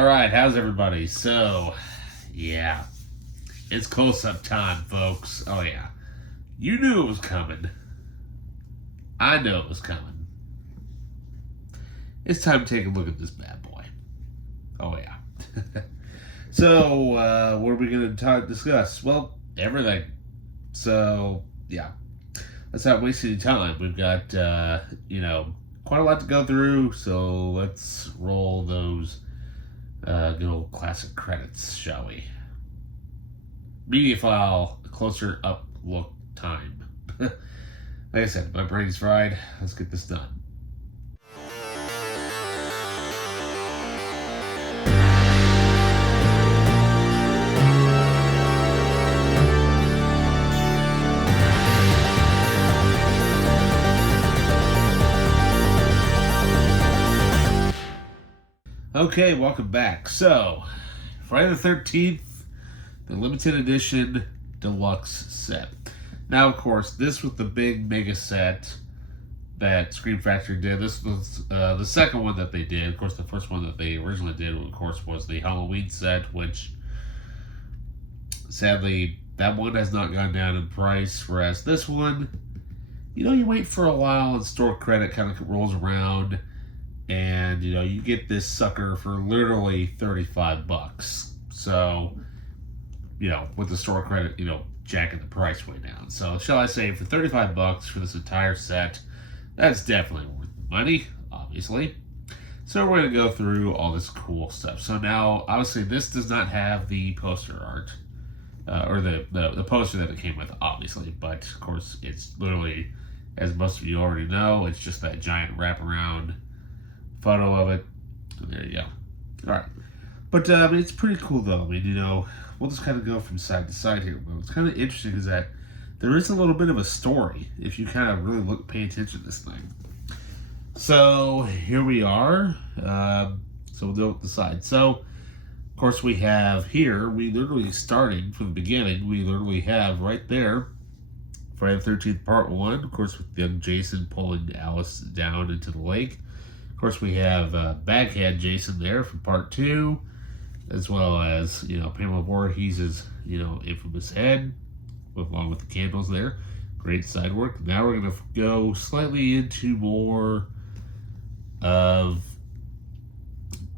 All right, how's everybody? So, yeah, it's close-up time, folks. Oh, yeah. You knew it was coming. I know it was coming. It's time to take a look at this bad boy. Oh, yeah. So, what are we going to discuss? Well, everything. So, yeah. Let's not waste any time. We've got, quite a lot to go through, so let's roll those good old classic credits, shall we? Media file, closer up look time. Like I said, my brain's fried. Let's get this done. Okay, welcome back. So, Friday the 13th, the limited edition deluxe set. Now, of course, this was the big mega set that Scream Factory did. This was the second one that they did. Of course, the first one that they originally did, of course, was the Halloween set, which, sadly, that one has not gone down in price. Whereas this one, you wait for a while and store credit kind of rolls around. And, you get this sucker for literally $35. So, with the store credit, jacking the price way down. So, shall I say, for $35 for this entire set, that's definitely worth the money, obviously. So, we're going to go through all this cool stuff. So, now, obviously, this does not have the poster art, or the poster that it came with, obviously. But, of course, it's literally, as most of you already know, it's just that giant wraparound photo of it. And there you go. All right. But it's pretty cool, though. I mean, we'll just kind of go from side to side here. But what's kind of interesting is that there is a little bit of a story if you kind of really pay attention to this thing. So here we are. So we'll do it with the side. So, of course, we have here, we literally starting from the beginning, we literally have right there Friday the 13th Part 1, of course, with young Jason pulling Alice down into the lake. Of course, we have Baghead Jason there from Part 2, as well as, Pamela Voorhees' infamous head, along with the candles there. Great side work. Now we're going to go slightly into more of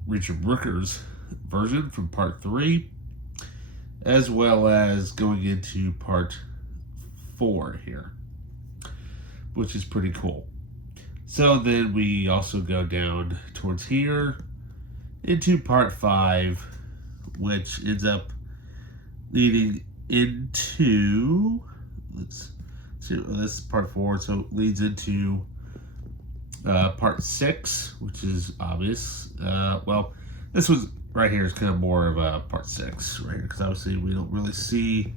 Richard Brooker's version from Part 3, as well as going into Part 4 here, which is pretty cool. So then we also go down towards here into Part 5, which ends up leading into, let's see, this is Part 4, so it leads into Part 6, which is obvious. Well, this was right here is kind of more of a Part 6 right here, because obviously we don't really see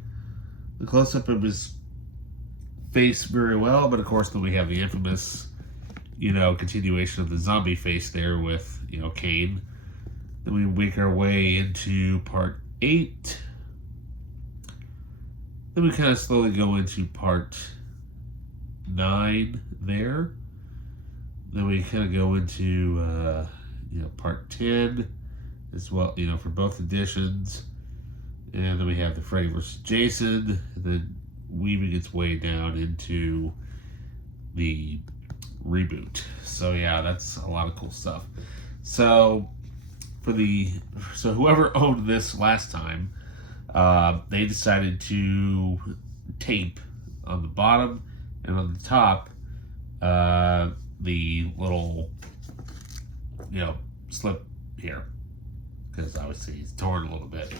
the close-up of his face very well, but of course then we have the infamous continuation of the zombie face there with, Kane. Then we make our way into Part 8. Then we kind of slowly go into Part 9 there. Then we kind of go into, Part 10 as well, for both editions. And then we have the Freddy vs. Jason. And then weaving its way down into the reboot. So yeah, that's a lot of cool stuff. So whoever owned this last time, they decided to tape on the bottom and on the top the little slip here, because obviously it's torn a little bit.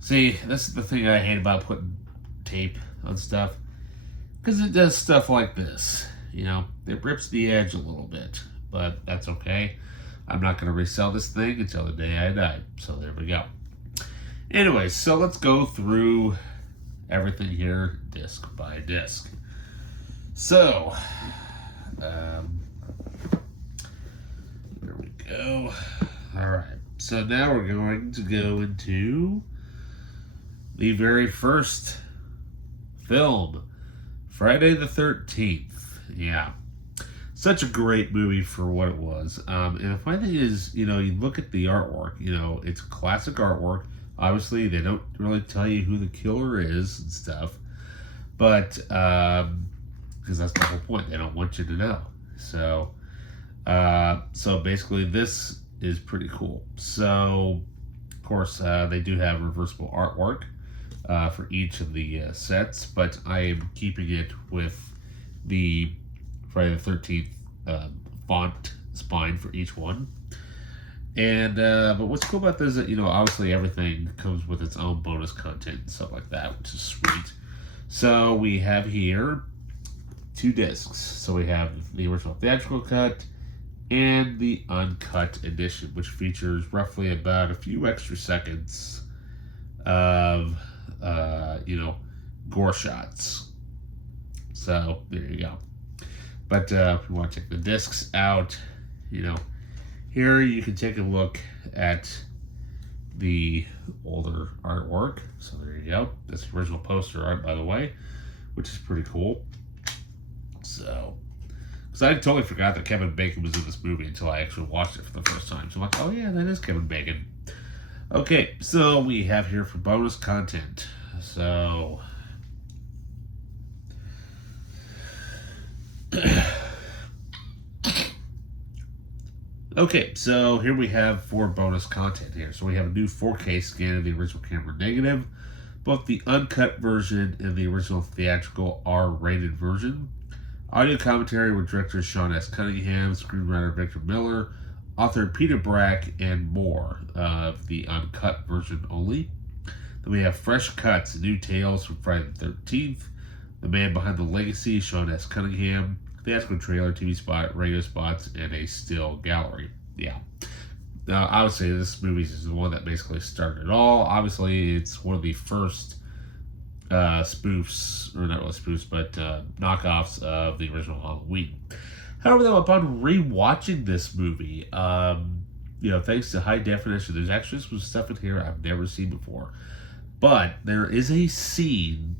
See, this is the thing I hate about putting tape on stuff, because it does stuff like this. It rips the edge a little bit, but that's okay. I'm not going to resell this thing until the day I die. So there we go. Anyways, so let's go through everything here, disc by disc. So, there we go. All right. So now we're going to go into the very first film, Friday the 13th. Yeah. such a great movie for what it was. And the funny thing is, you look at the artwork, it's classic artwork. Obviously, they don't really tell you who the killer is and stuff. But, because that's the whole point. They don't want you to know. So basically this is pretty cool. So, of course, they do have reversible artwork for each of the sets, but I am keeping it with the Friday the 13th font spine for each one. And but what's cool about this is that, obviously everything comes with its own bonus content and stuff like that, which is sweet. So we have here 2 discs. So we have the original theatrical cut and the uncut edition, which features roughly about a few extra seconds of gore shots. So there you go. But if you want to check the discs out, here you can take a look at the older artwork. So there you go. That's the original poster art, by the way, which is pretty cool. So, because I totally forgot that Kevin Bacon was in this movie until I actually watched it for the first time. So I'm like, oh yeah, that is Kevin Bacon. Okay, so we have here for bonus content. So, okay, so here we have 4 bonus content here. So we have a new 4K scan of the original camera negative, both the uncut version and the original theatrical R-rated version. Audio commentary with director Sean S. Cunningham, screenwriter Victor Miller, author Peter Brack, and more of the uncut version only. Then we have fresh cuts, new tales from Friday the 13th, the man behind the legacy, Sean S. Cunningham, theatrical trailer, TV spot, radio spots, and a still gallery. Yeah. Now, obviously, this movie is the one that basically started it all. Obviously, it's one of the first spoofs, or not really spoofs, but knockoffs of the original Halloween. However, though, upon rewatching this movie, thanks to high definition, there's actually some stuff in here I've never seen before. But there is a scene,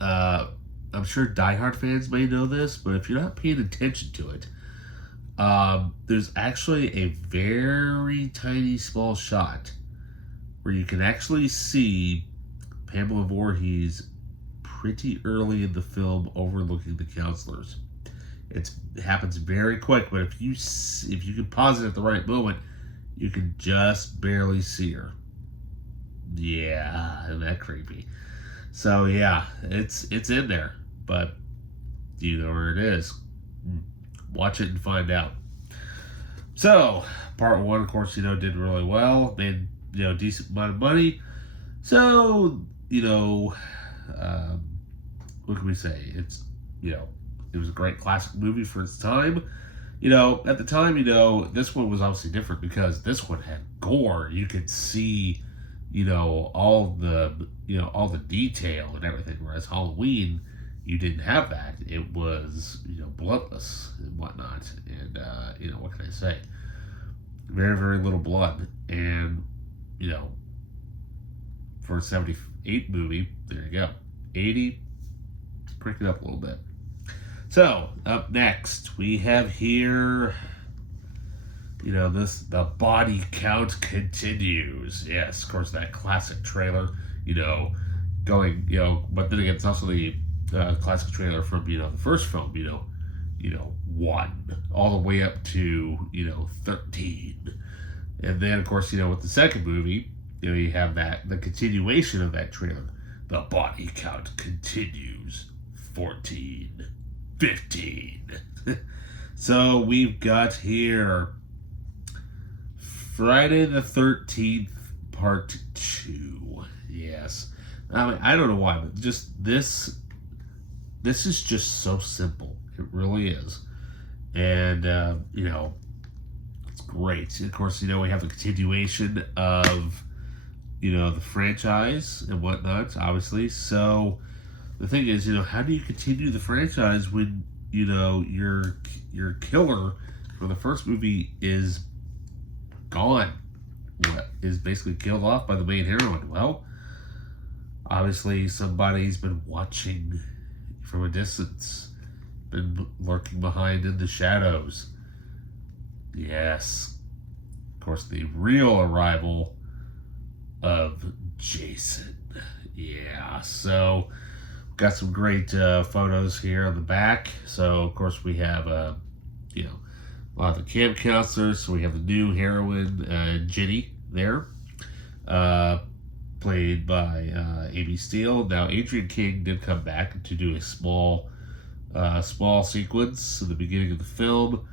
I'm sure diehard fans may know this, but if you're not paying attention to it, there's actually a very tiny small shot where you can actually see Pamela Voorhees pretty early in the film overlooking the counselors. It happens very quick, but if you can pause it at the right moment, you can just barely see her. Yeah, isn't that creepy? So yeah, it's in there, but do you know where it is? Watch it and find out. So part 1, of course, did really well, made decent amount of money. So what can we say? It's it was a great classic movie for its time. At the time, this one was obviously different because this one had gore. You could see, all the detail and everything. Whereas Halloween, you didn't have that. It was, bloodless and whatnot. And, what can I say? Very, very little blood. And, for a 78 movie, there you go. 80, prick it up a little bit. So, up next, we have here, the body count continues. Yes, of course, that classic trailer, going, but then again, it's also the classic trailer from, the first film, 1, all the way up to, 13. And then, of course, with the second movie, you have the continuation of that trailer. The body count continues. 14. 15. So we've got here Friday the 13th part 2. Yes. I don't know why, but just this is just so simple. It really is. And it's great. Of course, we have the continuation of the franchise and whatnot, obviously. So the thing is, how do you continue the franchise when, your killer from the first movie is gone? Is basically killed off by the main heroine? Well, obviously somebody's been watching from a distance been lurking behind in the shadows. Yes, of course, the real arrival of Jason. Yeah, so got some great photos here on the back. So, of course, we have, you know, a lot of the camp counselors. So we have the new heroine, Jenny, there, played by Amy Steele. Now, Adrian King did come back to do a small sequence in the beginning of the film.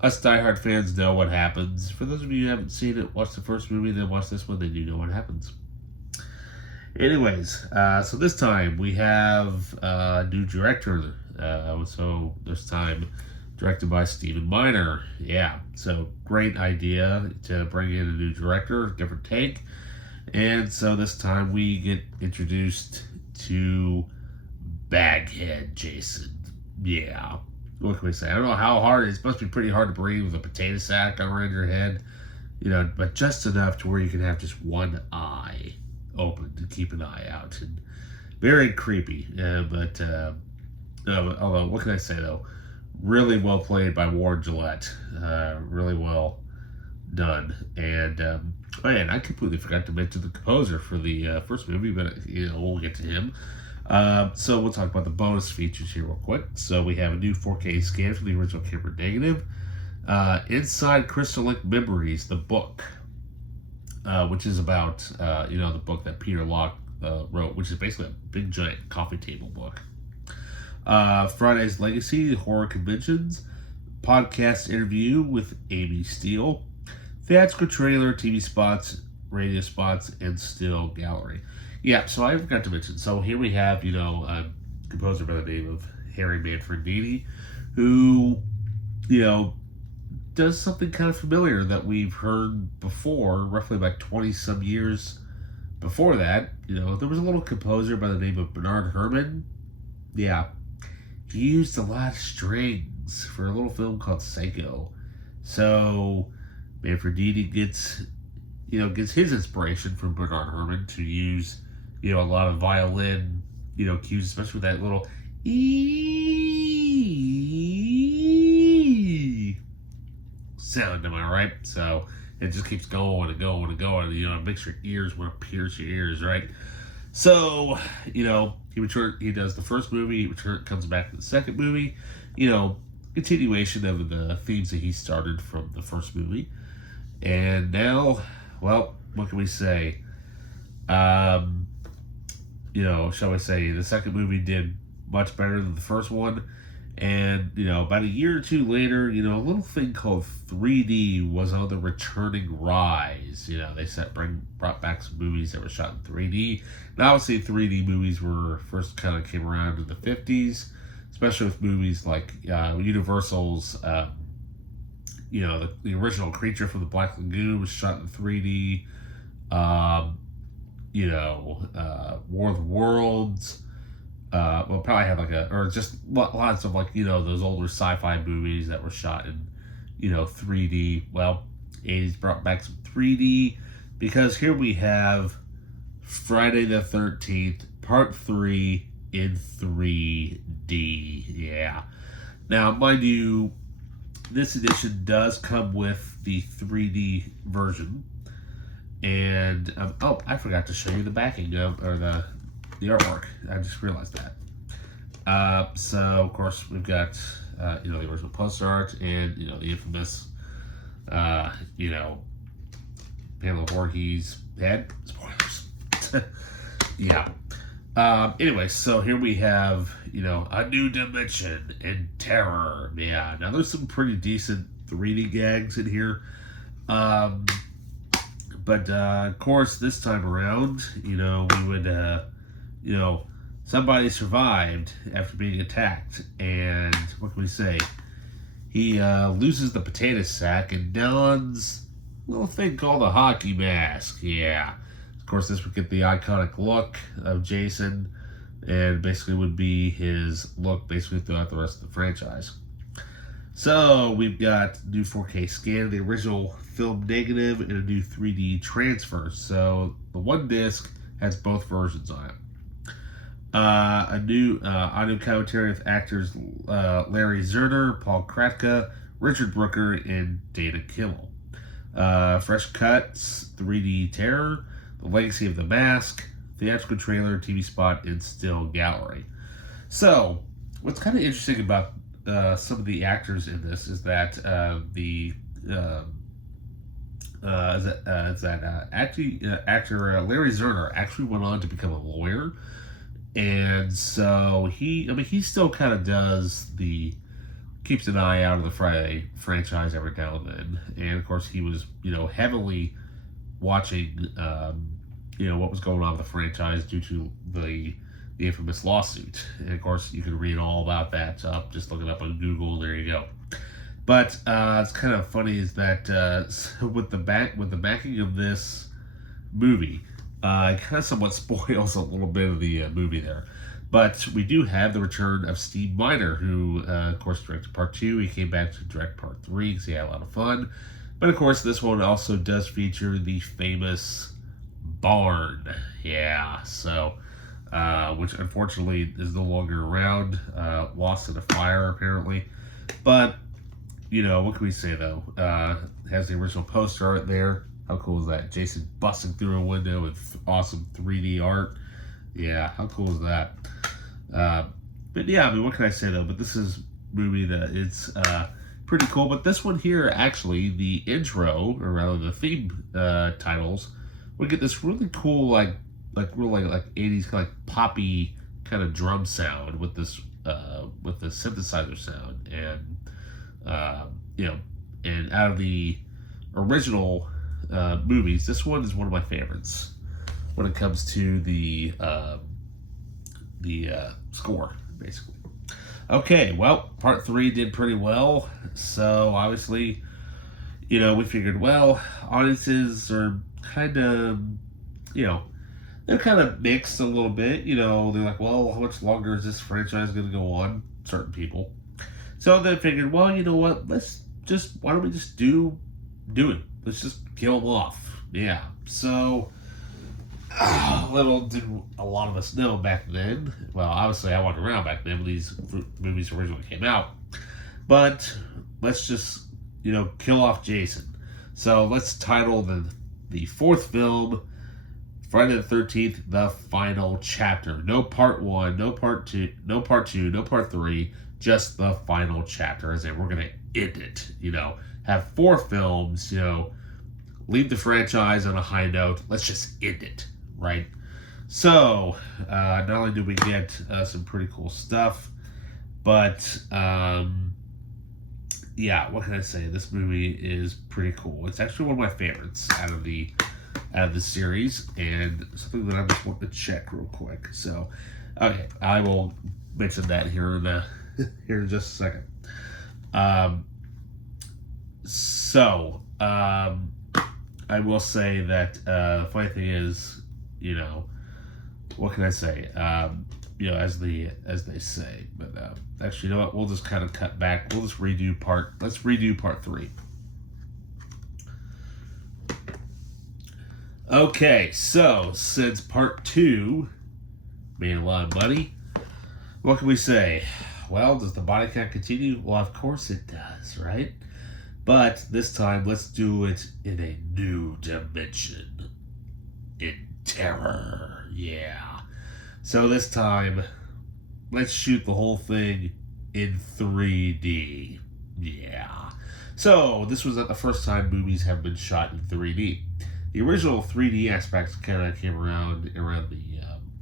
Us diehard fans know what happens. For those of you who haven't seen it, watch the first movie, then watch this one, then you know what happens. Anyways, so this time we have a new director. So this time directed by Stephen Miner. Yeah, so great idea to bring in a new director, different take. And so this time we get introduced to Baghead Jason. Yeah. What can we say? I don't know how hard it is. It must be pretty hard to breathe with a potato sack around your head. You know, but just enough to where you can have just one eye open to keep an eye out. And very creepy. Although, what can I say, though? Really well played by Warren Gillette. Really well done. And, and I completely forgot to mention the composer for the first movie, but, we'll get to him. So we'll talk about the bonus features here real quick. So we have a new 4K scan for the original camera negative. Inside Crystal Lake Memories, the book, which is about, the book that Peter Locke wrote, which is basically a big giant coffee table book. Friday's Legacy, horror conventions, podcast interview with Amy Steele, theatrical trailer, TV spots, radio spots, and still gallery. Yeah, so I forgot to mention. So here we have, a composer by the name of Harry Manfredini, who, does something kind of familiar that we've heard before, roughly about 20-some years before that. There was a little composer by the name of Bernard Herrmann. Yeah, he used a lot of strings for a little film called Psycho. So Manfredini gets his inspiration from Bernard Herrmann to use a lot of violin, cues, especially with that little sound, am I right? So it just keeps going and going and going. It makes your ears want to pierce your ears, right? So, he does the first movie, he comes back to the second movie, continuation of the themes that he started from the first movie. And now, well, what can we say? Shall we say the second movie did much better than the first one. And, about a year or two later, a little thing called 3D was on the returning rise. They brought back some movies that were shot in 3D. Now, obviously, 3D movies first kind of came around in the 50s, especially with movies like Universal's, the original Creature from the Black Lagoon was shot in 3D. War of the Worlds. We'll probably have just lots of those older sci-fi movies that were shot in, 3D. Well, 80s brought back some 3D because here we have Friday the 13th, Part 3 in 3D. Yeah. Now, mind you, this edition does come with the 3D version. And, I forgot to show you the backing or the artwork. I just realized that. So, of course, we've got, the original poster art and, the infamous, Pamela Voorhees head. Spoilers. Yeah. Anyway, so here we have, a new dimension and terror. Yeah. Now, there's some pretty decent 3D gags in here. But, of course, this time around, we would, somebody survived after being attacked. And what can we say? He loses the potato sack and dons a little thing called a hockey mask. Yeah. Of course, this would get the iconic look of Jason and basically would be his look basically throughout the rest of the franchise. So we've got new 4K scan, the original film negative, and a new 3D transfer. So the one disc has both versions on it. A new audio commentary with actors Larry Zerner, Paul Kratka, Richard Brooker, and Dana Kimmel. Fresh cuts, 3D terror, the legacy of the mask, theatrical trailer, TV spot, and still gallery. So, what's kind of interesting about some of the actors in this is that actor Larry Zerner actually went on to become a lawyer, and so he still kind of keeps an eye out of the Friday franchise every now and then, and of course he was heavily watching what was going on with the franchise due to the infamous lawsuit, and of course you can read all about that just looking up on Google. There you go. But it's kind of funny is that with the backing of this movie, it kind of somewhat spoils a little bit of the movie there. But we do have the return of Steve Miner, who of course directed part 2. He came back to direct part 3 because he had a lot of fun. But of course, this one also does feature the famous barn. Yeah, so which unfortunately is no longer around, lost in a fire apparently. But what can we say though? Has the original poster art there. How cool is that? Jason busting through a window with awesome 3D art. Yeah, how cool is that? But yeah, I mean, what can I say though? But this is a movie that it's pretty cool. But this one here, actually, the intro, or rather the theme titles, we get this really cool, like 80s kind of like poppy kind of drum sound with this with the synthesizer sound, and and out of the original movies, this one is one of my favorites when it comes to the score, basically. Okay, well, part 3 did pretty well, so obviously, we figured, well, audiences are kind of, they're kind of mixed a little bit. They're like, well, how much longer is this franchise going to go on? Certain people. So they figured, well, you know what? Why don't we just do it? Let's just kill them off. Yeah. So, little did a lot of us know back then. Well, obviously I wasn't around back then when these movies originally came out. But let's just, kill off Jason. So let's title the fourth film Friday the 13th, The Final Chapter. No part 1, no part 2, no part 2, no part 3, just the final chapter. As in, we're going to end it, have 4 films, leave the franchise on a high note. Let's just end it, right? So, not only do we get some pretty cool stuff, but, yeah, what can I say? This movie is pretty cool. It's actually one of my favorites out of the series, and something that I just want to check real quick. So, okay, I will mention that here in just a second. I will say that the funny thing is, what can I say? As they say. But actually, you know what? We'll just kind of cut back. Let's redo part 3. Okay, so since part 2 made a lot of money, what can we say? Well, does the body count continue? Well, of course it does, right? But this time, let's do it in a new dimension. In terror, yeah. So this time, let's shoot the whole thing in 3D. Yeah. So, this was not the first time movies have been shot in 3D. The original 3D aspects kind of came around the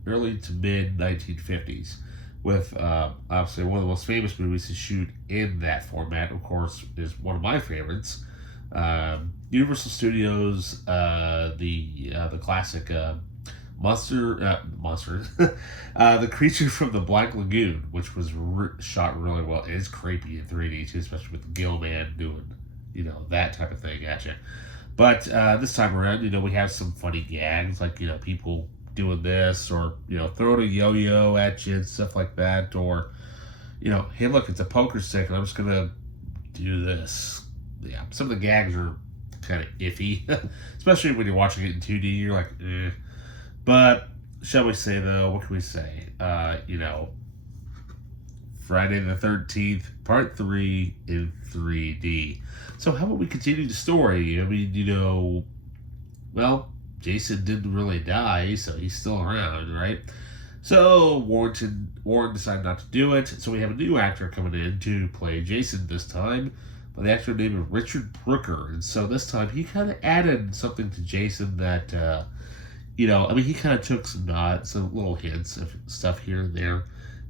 early to mid 1950s, with obviously one of the most famous movies to shoot in that format, of course, is one of my favorites. Universal Studios, the classic The Creature from the Black Lagoon, which was shot really well. It's creepy in 3D too, especially with the Gill Man doing, that type of thing at you. But this time around, we have some funny gags, like, people doing this, or, throwing a yo-yo at you and stuff like that, or, hey, look, it's a poker stick, and I'm just going to do this. Yeah, some of the gags are kind of iffy, especially when you're watching it in 2D, you're like, eh. But shall we say, though, what can we say? Friday the 13th, Part 3 in 3D. So, how about we continue the story? I mean, well, Jason didn't really die, so he's still around, right? So, Warren decided not to do it, so we have a new actor coming in to play Jason this time, by the actor named Richard Brooker. And so this time he kind of added something to Jason that, he kind of took some little hints of stuff here and there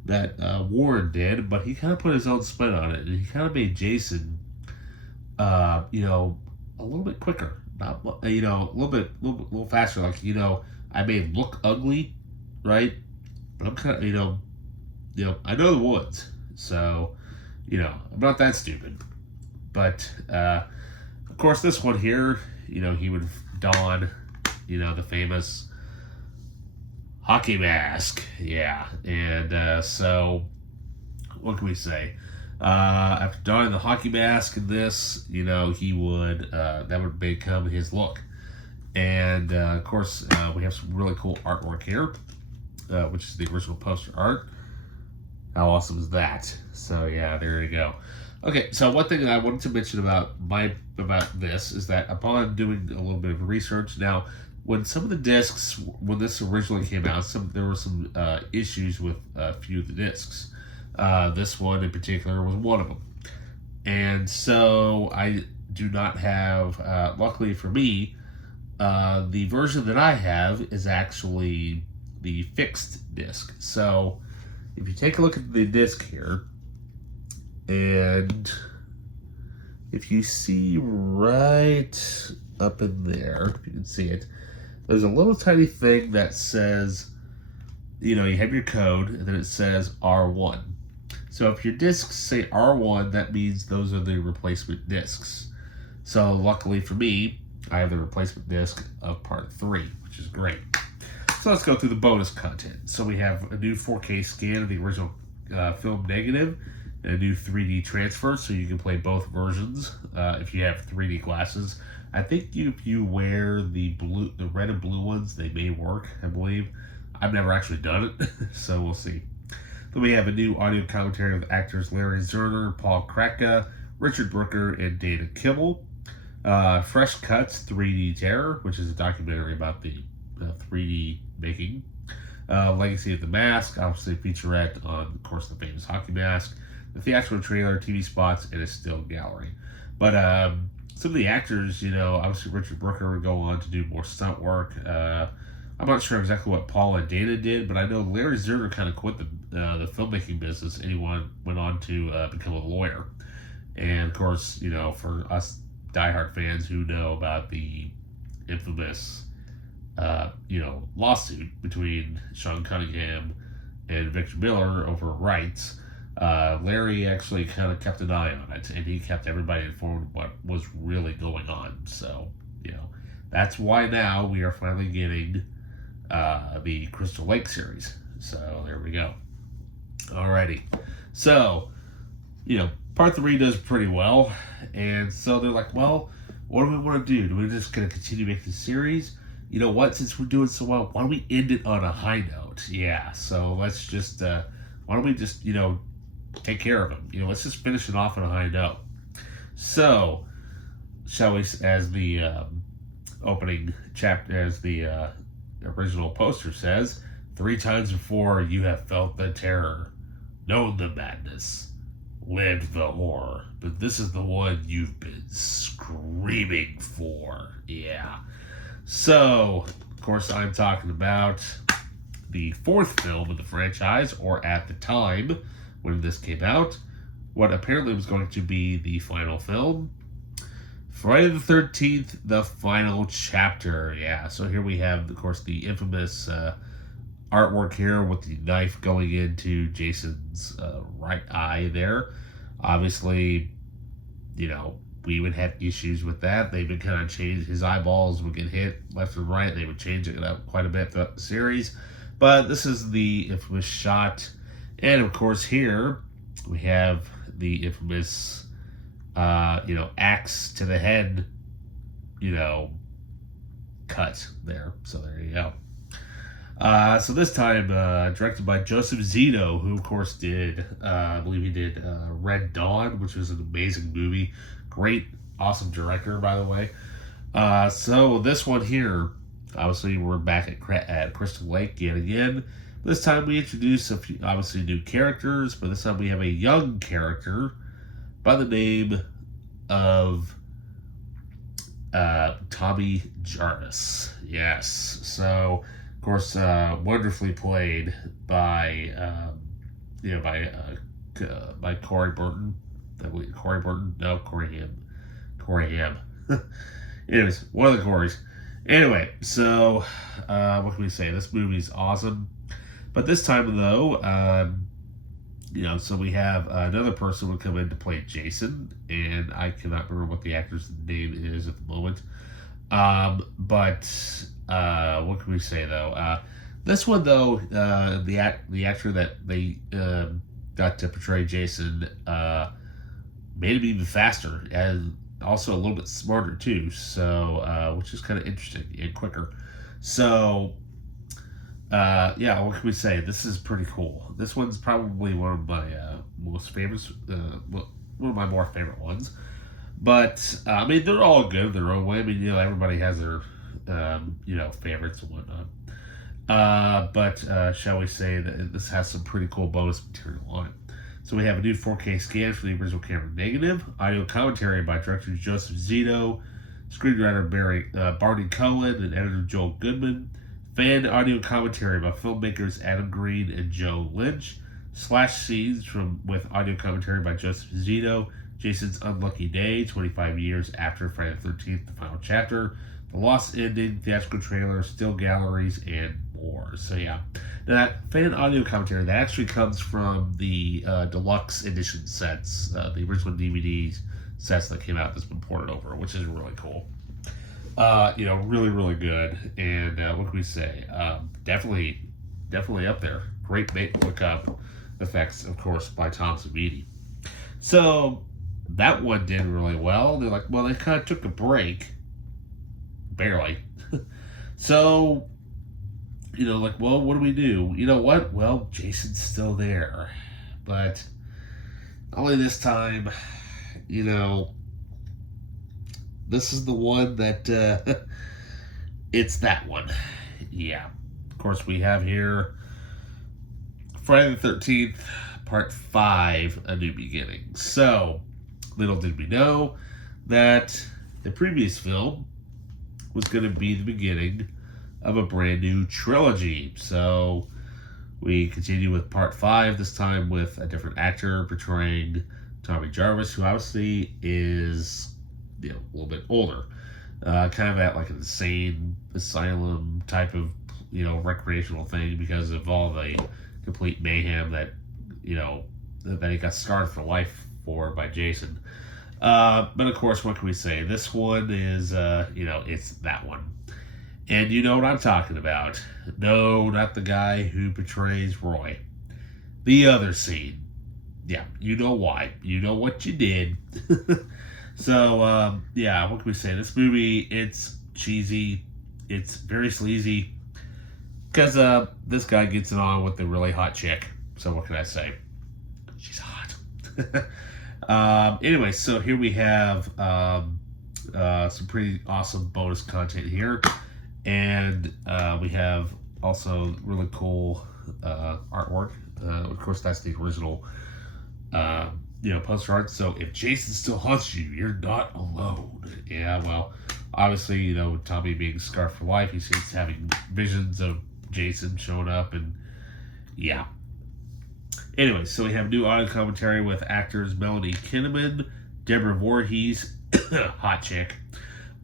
that Warren did, but he kind of put his own spin on it, and he kind of made Jason, a little bit quicker, not, a little faster. Like, I may look ugly, right? But I'm kind of, I know the woods, so, I'm not that stupid. But, of course, this one here, he would don, the famous hockey mask. Yeah. And so, what can we say? After donning the hockey mask in this, he would, that would become his look. And, of course, we have some really cool artwork here, which is the original poster art. How awesome is that? So, yeah, there you go. Okay, so one thing that I wanted to mention about this is that upon doing a little bit of research, now when some of the discs, when this originally came out, there were some issues with a few of the discs. This one in particular was one of them, and so I do not have. Luckily for me, the version that I have is actually the fixed disc. So if you take a look at the disc here. And if you see right up in there, if you can see it, there's a little tiny thing that says, you have your code, and then it says R1. So if your discs say R1, that means those are the replacement discs. So luckily for me, I have the replacement disc of Part 3, which is great. So let's go through the bonus content. So we have a new 4K scan of the original film negative, a new 3D transfer, so you can play both versions if you have 3D glasses. I think if you wear the red and blue ones, they may work, I believe. I've never actually done it, so we'll see. Then we have a new audio commentary with actors Larry Zerner, Paul Kratka, Richard Brooker, and Dana Kimmel. Fresh Cuts, 3D Terror, which is a documentary about the 3D making. Legacy of the Mask, obviously featurette on, of course, the famous hockey mask. The theatrical trailer, TV spots, and a still gallery. But some of the actors, obviously Richard Brooker would go on to do more stunt work. I'm not sure exactly what Paul and Dana did, but I know Larry Zerner kind of quit the filmmaking business, and he went on to become a lawyer. And of course, for us diehard fans who know about the infamous, lawsuit between Sean Cunningham and Victor Miller over rights. Larry actually kind of kept an eye on it, and he kept everybody informed of what was really going on. So, that's why now we are finally getting the Crystal Lake series. So, there we go. Alrighty. So, Part 3 does pretty well, and so they're like, well, what do we want to do? Do we just going to continue making the series? You know what? Since we're doing so well, why don't we end it on a high note? Yeah, so let's just, why don't we just, take care of him. Let's just finish it off on a high note. So, shall we, as the opening chapter, as the original poster says, 3 times before you have felt the terror, known the madness, lived the horror, but this is the one you've been screaming for. Yeah. So, of course, I'm talking about the 4th film of the franchise, or at the time when this came out, what apparently was going to be the final film. Friday the 13th, the final chapter. Yeah, so here we have, of course, the infamous artwork here with the knife going into Jason's right eye there. Obviously, we would have issues with that. They would kind of change, his eyeballs would get hit left and right. They would change it up quite a bit throughout the series. But this is the infamous shot. And of course here we have the infamous, axe to the head, cut there. So there you go. So this time, directed by Joseph Zito, who of course did, I believe he did Red Dawn, which was an amazing movie. Great, awesome director, by the way. So this one here, obviously we're back at Crystal Lake yet again. This time we introduce a few, obviously new characters, but this time we have a young character by the name of Tommy Jarvis. Yes. So, of course, wonderfully played by, by Corey Burton. Corey Burton? No, Corey Haim. Corey Haim. Anyways, one of the Corys. Anyway, so, what can we say? This movie's awesome. But this time, though, so we have another person would come in to play Jason, and I cannot remember what the actor's name is at the moment. But what can we say though? This one though, the actor that they got to portray Jason made him even faster and also a little bit smarter too. So which is kind of interesting and quicker. So. What can we say? This is pretty cool. This one's probably one of my most favorites, one of my more favorite ones. But, I mean, they're all good in their own way. I mean, everybody has their, favorites and whatnot. But shall we say that this has some pretty cool bonus material on it. So we have a new 4K scan for the original camera negative, audio commentary by director Joseph Zito, screenwriter Barney Cohen, and editor Joel Goodman, fan audio commentary by filmmakers Adam Green and Joe Lynch, slash scenes with audio commentary by Joseph Zito, Jason's Unlucky Day, 25 years after Friday the 13th, the final chapter, the Lost Ending, theatrical trailer, still galleries, and more. So yeah, that fan audio commentary, that actually comes from the Deluxe edition sets, the original DVD sets that came out that's been ported over, which is really cool. Really, really good. And what can we say? Definitely up there. Great make-look-up effects, of course, by Tom Savini. So that one did really well. They're like, well, they kind of took a break. Barely. So, well, what do we do? You know what? Well, Jason's still there. But only this time, this is the one that, it's that one. Yeah. Of course, we have here Friday the 13th, Part 5, A New Beginning. So, little did we know that the previous film was going to be the beginning of a brand new trilogy. So, we continue with Part 5, this time with a different actor portraying Tommy Jarvis, who obviously is a little bit older, kind of at like an insane asylum type of recreational thing because of all the complete mayhem that that he got scarred for life for by Jason. But of course, what can we say? This one is it's that one, and you know what I'm talking about. No, not the guy who portrays Roy. The other scene. Yeah, you know why. You know what you did. So, what can we say? This movie, it's cheesy. It's very sleazy. Because this guy gets it on with the really hot chick. So, what can I say? She's hot. Anyway, so here we have some pretty awesome bonus content here. And we have also really cool artwork. Of course, that's the original poster art. So if Jason still haunts you, you're not alone. Yeah, well, obviously, Tommy being scarred for life, he seems having visions of Jason showing up, and yeah. Anyway, so we have new audio commentary with actors Melanie Kinnaman, Deborah Voorhees, hot chick,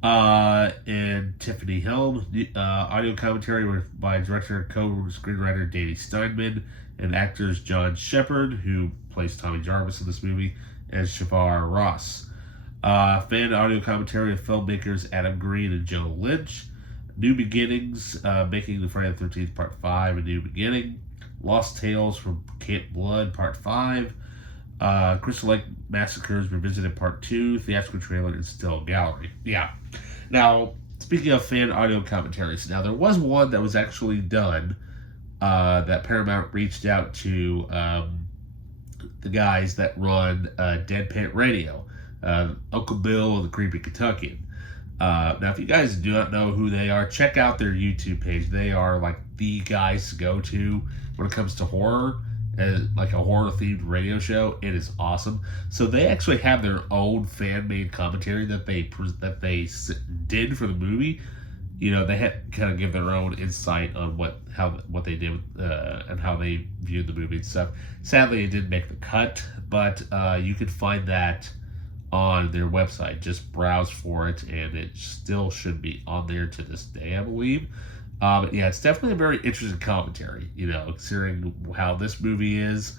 and Tiffany Helm. Audio commentary by director and co-screenwriter Danny Steinman, and actors John Shepard, who plays Tommy Jarvis in this movie, and Shavar Ross. Fan audio commentary of filmmakers Adam Green and Joe Lynch. New Beginnings, making the Friday the 13th Part 5 a new beginning. Lost Tales from Camp Blood Part 5. Crystal Lake Massacres Revisited Part 2. Theatrical trailer and still gallery. Yeah. Now, speaking of fan audio commentaries, now there was one that was actually done that Paramount reached out to the guys that run Deadpan Radio, Uncle Bill and the Creepy Kentuckian. Now, if you guys do not know who they are, check out their YouTube page. They are like the guys to go to when it comes to horror, like a horror-themed radio show. It is awesome. So they actually have their own fan-made commentary that they did for the movie. You know, they had kind of give their own insight on what they did and how they viewed the movie and stuff. Sadly, it didn't make the cut, but you can find that on their website. Just browse for it, and it still should be on there to this day, I believe. Yeah, it's definitely a very interesting commentary, you know, considering how this movie is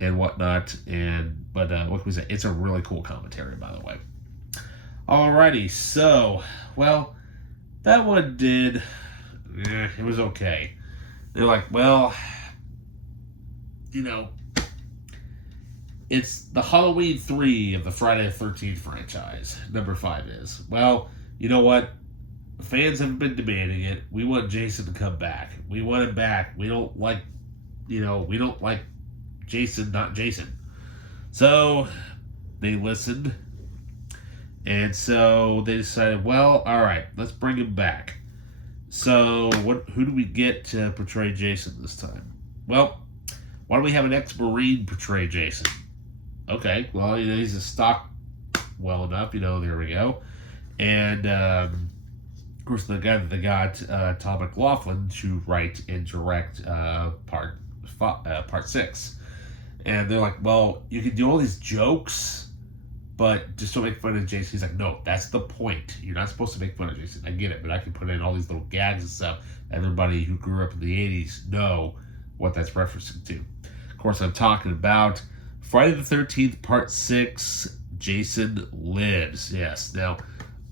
and whatnot. But what can we say? It's a really cool commentary, by the way. Alrighty, so, well, that one did, it was okay. They're like, well, you know, it's the Halloween 3 of the Friday the 13th franchise. Number 5 is. Well, you know what? Fans have been demanding it. We want Jason to come back. We want him back. We don't like Jason, not Jason. So, they listened. And so, they decided, well, alright, let's bring him back. So, who do we get to portray Jason this time? Well, why don't we have an ex-Marine portray Jason? Okay, well, you know, he's a stock well enough, you know, there we go. And, of course, the guy that they got, Tom McLaughlin, to write and direct part 6. And they're like, well, you can do all these jokes, but just don't make fun of Jason. He's like, no, that's the point. You're not supposed to make fun of Jason. I get it, but I can put in all these little gags and stuff. Everybody who grew up in the 80s know what that's referencing to. Of course, I'm talking about Friday the 13th, Part 6, Jason Lives. Yes, now,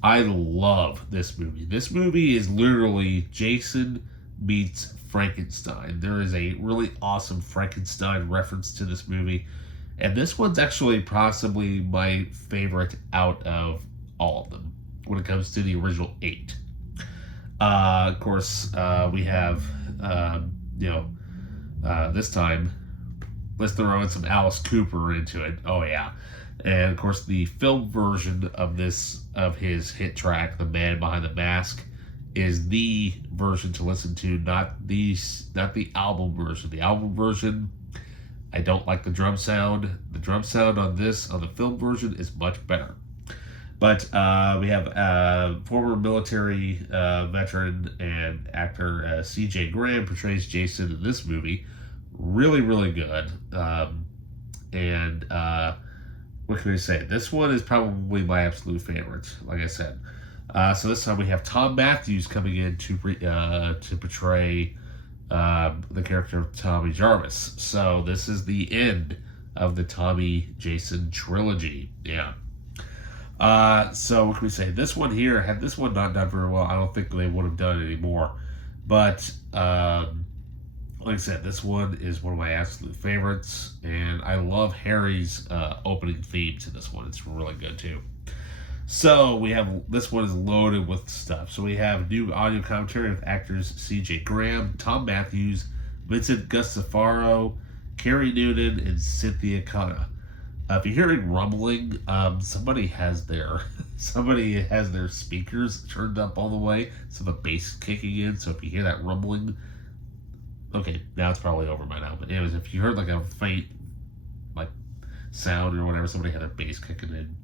I love this movie. This movie is literally Jason meets Frankenstein. There is a really awesome Frankenstein reference to this movie. And this one's actually possibly my favorite out of all of them when it comes to the original 8. Of course, we have, this time, let's throw in some Alice Cooper into it. Oh, yeah. And, of course, the film version of his hit track, The Man Behind the Mask, is the version to listen to, not the album version. The album version, I don't like the drum sound. The drum sound on the film version is much better. But we have former military veteran and actor C.J. Graham portrays Jason in this movie. Really, really good. What can we say? This one is probably my absolute favorite, like I said. So this time we have Tom Matthews coming in to portray the character of Tommy Jarvis. So this is the end of the Tommy Jason trilogy. Yeah. So what can we say? This one here, had this one not done very well, I don't think they would have done it anymore. But like I said, this one is one of my absolute favorites, and I love Harry's opening theme to this one. It's really good too. So we have, this one is loaded with stuff. So we have new audio commentary with actors C.J. Graham, Tom Matthews, Vincent Gustafaro, Carrie Noonan, and Cynthia Khanna. If you're hearing rumbling, somebody has their speakers turned up all the way, so the bass is kicking in. So if you hear that rumbling, okay, now it's probably over by now. But anyways, if you heard like a faint like sound or whatever, somebody had their bass kicking in.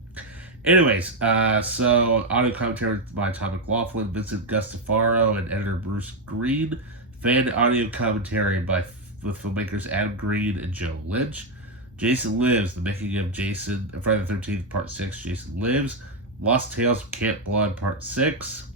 Anyways, so audio commentary by Tom McLaughlin, Vincent Gustafaro, and editor Bruce Green. Fan audio commentary by the filmmakers Adam Green and Joe Lynch. Jason Lives, the making of Jason, Friday the 13th, Part 6, Jason Lives. Lost Tales of Camp Blood, Part 6.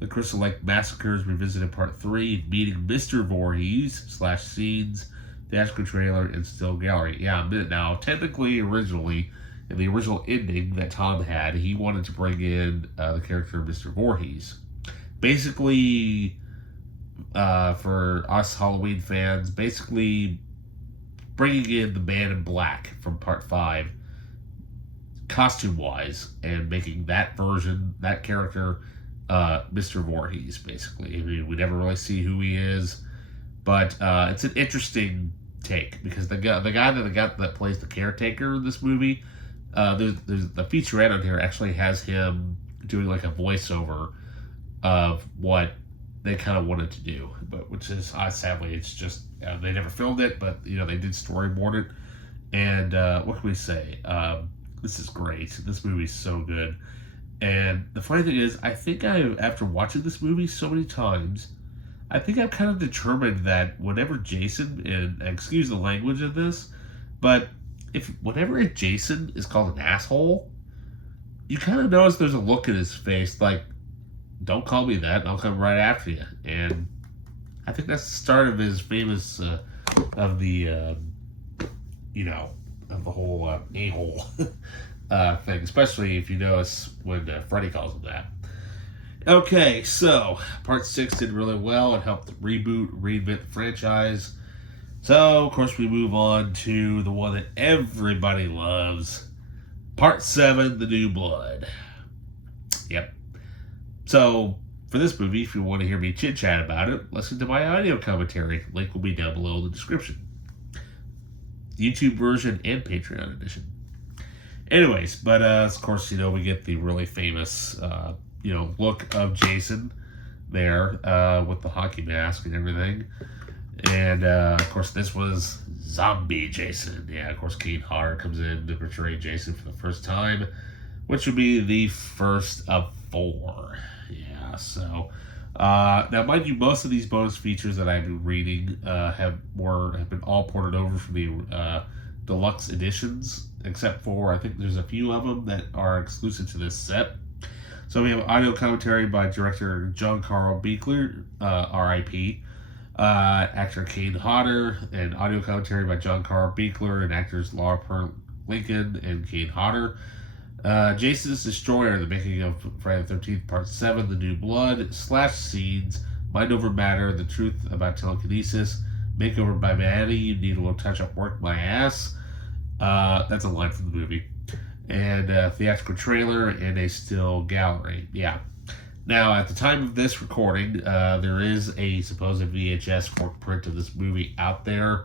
The Crystal Lake Massacres Revisited, Part 3. Meeting Mr. Voorhees / scenes, theatrical trailer, and still gallery. Yeah, now, technically, originally, in the original ending that Tom had, he wanted to bring in the character of Mr. Voorhees. Basically, for us Halloween fans, basically bringing in the Man in Black from Part 5, costume-wise, and making that version, that character, Mr. Voorhees, basically. I mean, we never really see who he is, but it's an interesting take because the guy that plays the caretaker in this movie, there's the featurette on here actually has him doing like a voiceover of what they kind of wanted to do, but which is sadly it's just they never filmed it, but they did storyboard it, and what can we say? This is great. This movie's so good. And the funny thing is, I think after watching this movie so many times, I think I've kind of determined that whenever Jason, and excuse the language of this, but whenever Jason is called an asshole, you kind of notice there's a look in his face like, don't call me that, and I'll come right after you. And I think that's the start of his famous, of the, of the whole a-hole thing, especially if you notice when Freddy calls him that. Okay, so part 6 did really well. It helped reinvent the franchise. So, of course, we move on to the one that everybody loves, part 7, The New Blood. Yep. So, for this movie, if you want to hear me chit-chat about it, listen to my audio commentary. Link will be down below in the description. YouTube version and Patreon edition. Anyways, but of course, we get the really famous, look of Jason there with the hockey mask and everything. And, of course, this was Zombie Jason. Yeah, of course, Kane Hodder comes in to portray Jason for the first time, which would be the first of 4. Yeah, so... now, mind you, most of these bonus features that I've been reading have been all ported over from the Deluxe editions, except for, I think there's a few of them that are exclusive to this set. So we have audio commentary by director John Carl Buechler, R.I.P., actor Kane Hodder, and audio commentary by John Carl Buechler and actors Laura Lincoln and Kane Hodder. Jason's Destroyer, the making of Friday the 13th, Part 7, The New Blood, Slash Scenes, Mind Over Matter, The Truth About Telekinesis, Makeover by Manny, You Need a Little Touch-Up Work My Ass. That's a line from the movie. And theatrical trailer and a still gallery. Yeah. Now, at the time of this recording, there is a supposed VHS work print of this movie out there,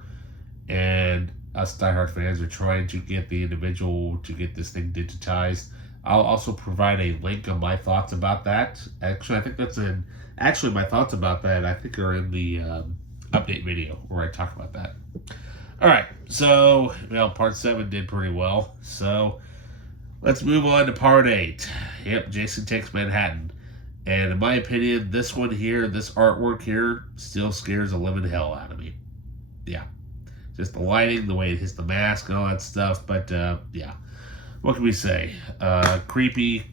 and us diehard fans are trying to get the individual to get this thing digitized. I'll also provide a link on my thoughts about that. Actually, I think my thoughts about that, I think, are in the update video where I talk about that. Alright, so, part 7 did pretty well. So, let's move on to part 8. Yep, Jason Takes Manhattan. And in my opinion, this one here, this artwork here, still scares the living hell out of me. Yeah. Just the lighting, the way it hits the mask, and all that stuff. But, yeah. What can we say? Creepy.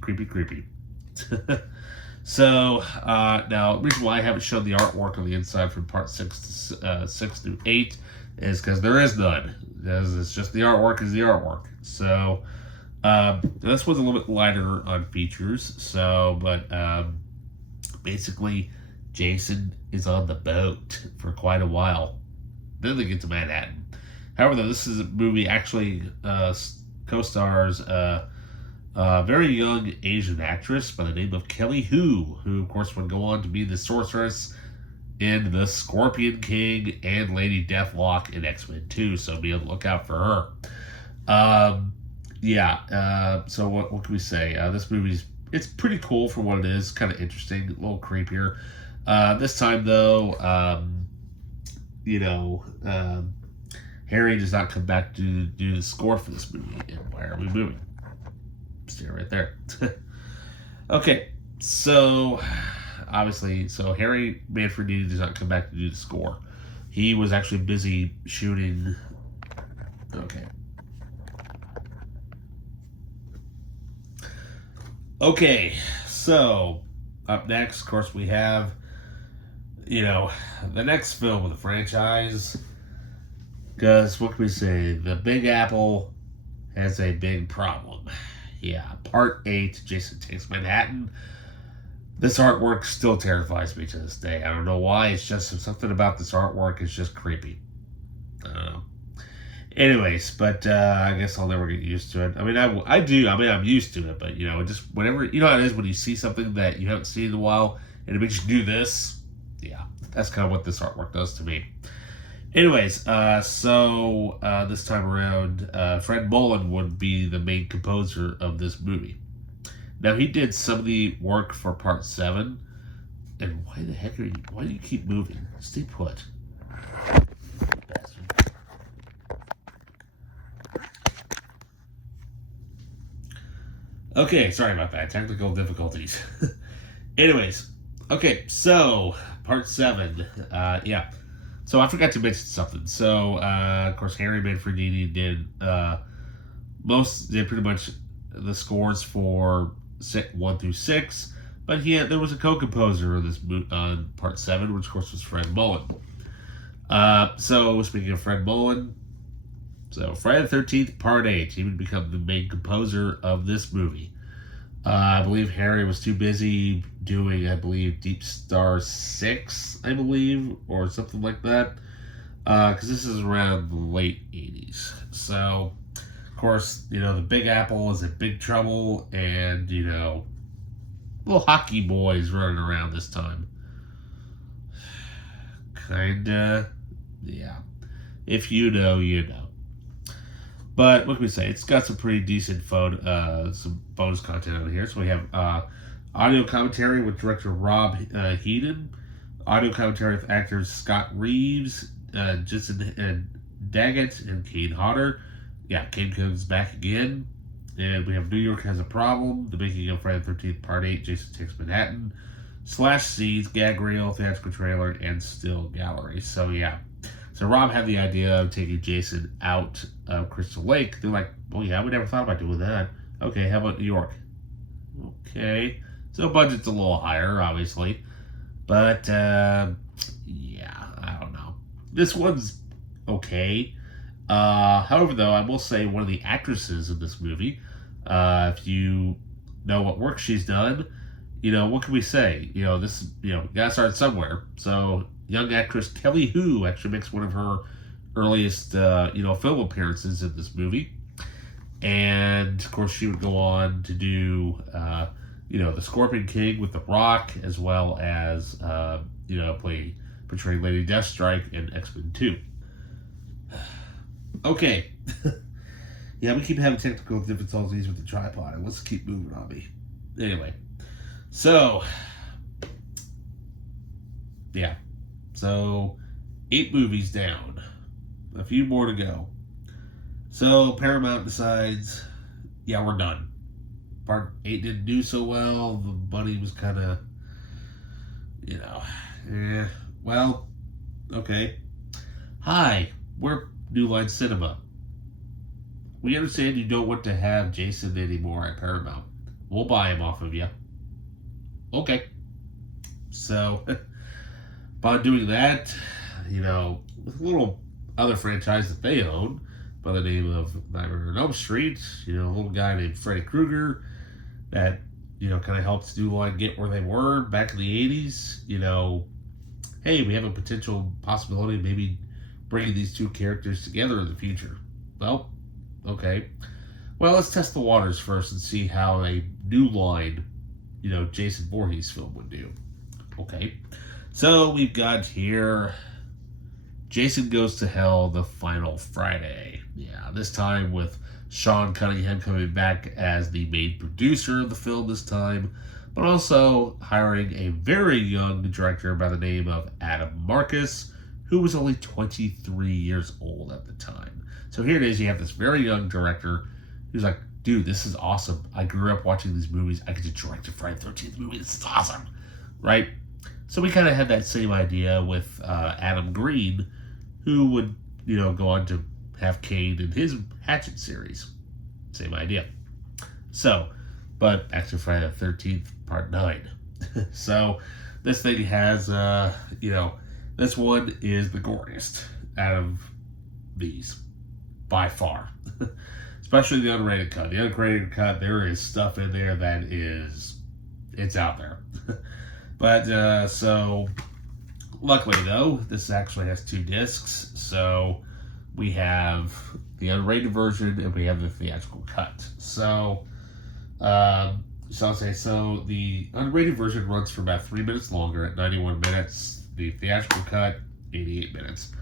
So, now, the reason why I haven't shown the artwork on the inside from part 6 through 8 is because there is none. It's just the artwork is the artwork. So, this was a little bit lighter on features. So, but, basically, Jason is on the boat for quite a while. Then they get to Manhattan. However, though, this is a movie actually co-stars a very young Asian actress by the name of Kelly Hu, who, of course, would go on to be the sorceress in The Scorpion King and Lady Deathlock in X-Men 2, so be on the lookout for her. So what can we say? This it's pretty cool for what it is, kind of interesting, a little creepier. This time, though, Harry does not come back to do the score for this movie. And why are we moving? Stay right there. Okay, so obviously, Harry Manfredini does not come back to do the score. He was actually busy shooting. Okay, so up next, of course, we have the next film of the franchise. Because, what can we say? The Big Apple has a big problem. Yeah, Part 8, Jason Takes Manhattan. This artwork still terrifies me to this day. I don't know why. It's just something about this artwork is just creepy. I don't know. Anyways, but I guess I'll never get used to it. I mean, I do. I mean, I'm used to it, but just whenever how it is when you see something that you haven't seen in a while and it makes you do this. Yeah, that's kind of what this artwork does to me. Anyways, so this time around, Fred Mullen would be the main composer of this movie. Now he did some of the work for Part 7, and why the heck why do you keep moving? Stay put. Okay, sorry about that. Technical difficulties. Anyways, okay, so Part 7, yeah. So I forgot to mention something. So, of course, Harry Manfredini did pretty much the scores for 1 through 6, but there was a co-composer of this Part 7, which of course was Fred Mullen. So speaking of Fred Mullen, so Friday the 13th, Part 8, he would become the main composer of this movie. I believe Harry was too busy doing, Deep Star 6, or something like that. Because this is around the late 80s. So, of course, the Big Apple is in big trouble, and, little hockey boys running around this time. Kinda, yeah. If you know, you know. But what can we say? It's got some pretty decent some bonus content on here. So we have audio commentary with director Rob Heaton, audio commentary with actors Scott Reeves, Jensen Daggett, and Kane Hodder. Yeah, Kane comes back again. And we have New York Has a Problem, The Making of Friday the 13th, Part 8, Jason Takes Manhattan, Slash Scenes, Gag Reel, Theatrical Trailer, and Still Gallery. So, yeah. So Rob had the idea of taking Jason out of Crystal Lake. They're like, oh yeah, we never thought about doing that. Okay, how about New York? Okay. So budget's a little higher, obviously. But, yeah, I don't know. This one's okay. However, though, I will say one of the actresses in this movie, if you know what work she's done, what can we say? This, gotta start somewhere. So, young actress Kelly Hu actually makes one of her earliest, film appearances in this movie. And, of course, she would go on to do, The Scorpion King with The Rock, as well as, portray Lady Deathstrike in X-Men 2. Okay. Yeah, we keep having technical difficulties with the tripod. Let's keep moving on me. Anyway. So, yeah. So, 8 movies down. A few more to go. So, Paramount decides, yeah, we're done. Part 8 didn't do so well. The money was kind of, well, okay. Hi, we're New Line Cinema. We understand you don't want to have Jason anymore at Paramount. We'll buy him off of you. Okay. So, by doing that, with a little other franchise that they own by the name of Nightmare on Elm Street, a little guy named Freddy Krueger that, kind of helped New Line get where they were back in the 80s. Hey, we have a potential possibility of maybe bringing these two characters together in the future. Well, okay. Well, let's test the waters first and see how a New Line, Jason Voorhees film would do. Okay. So we've got here Jason Goes to Hell, The Final Friday. Yeah, this time with Sean Cunningham coming back as the main producer of the film this time, but also hiring a very young director by the name of Adam Marcus, who was only 23 years old at the time. So here it is, you have this very young director who's like, dude, this is awesome. I grew up watching these movies. I get to direct a Friday the 13th movie. This is awesome, right? So we kind of had that same idea with Adam Green, who would, go on to have Kane in his Hatchet series. Same idea. So, but back to Friday the 13th, Part 9. So, this thing has, this one is the goriest out of these, by far. Especially the unrated cut. The unrated cut, there is stuff in there that it's out there. But, so, luckily though, this actually has 2 discs, so we have the unrated version and we have the theatrical cut. So, so I'll say, so the unrated version runs for about 3 minutes longer at 91 minutes. The theatrical cut, 88 minutes.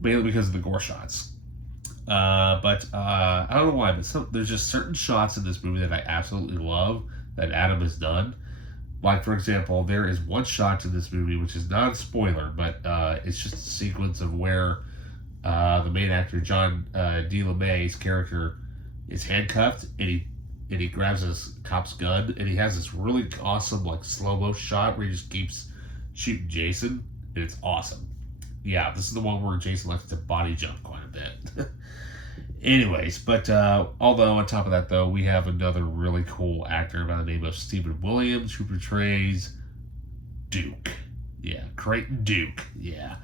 Mainly because of the gore shots. But I don't know why, but there's just certain shots in this movie that I absolutely love that Adam has done. Like, for example, there is one shot in this movie, which is not a spoiler, but it's just a sequence of where the main actor, John D. LeMay's character, is handcuffed, and he grabs his cop's gun, and he has this really awesome, like, slow-mo shot where he just keeps shooting Jason, and it's awesome. Yeah, this is the one where Jason likes to body jump quite a bit. Anyways, but although on top of that, though, we have another really cool actor by the name of Stephen Williams who portrays Duke. Yeah, Creighton Duke. Yeah.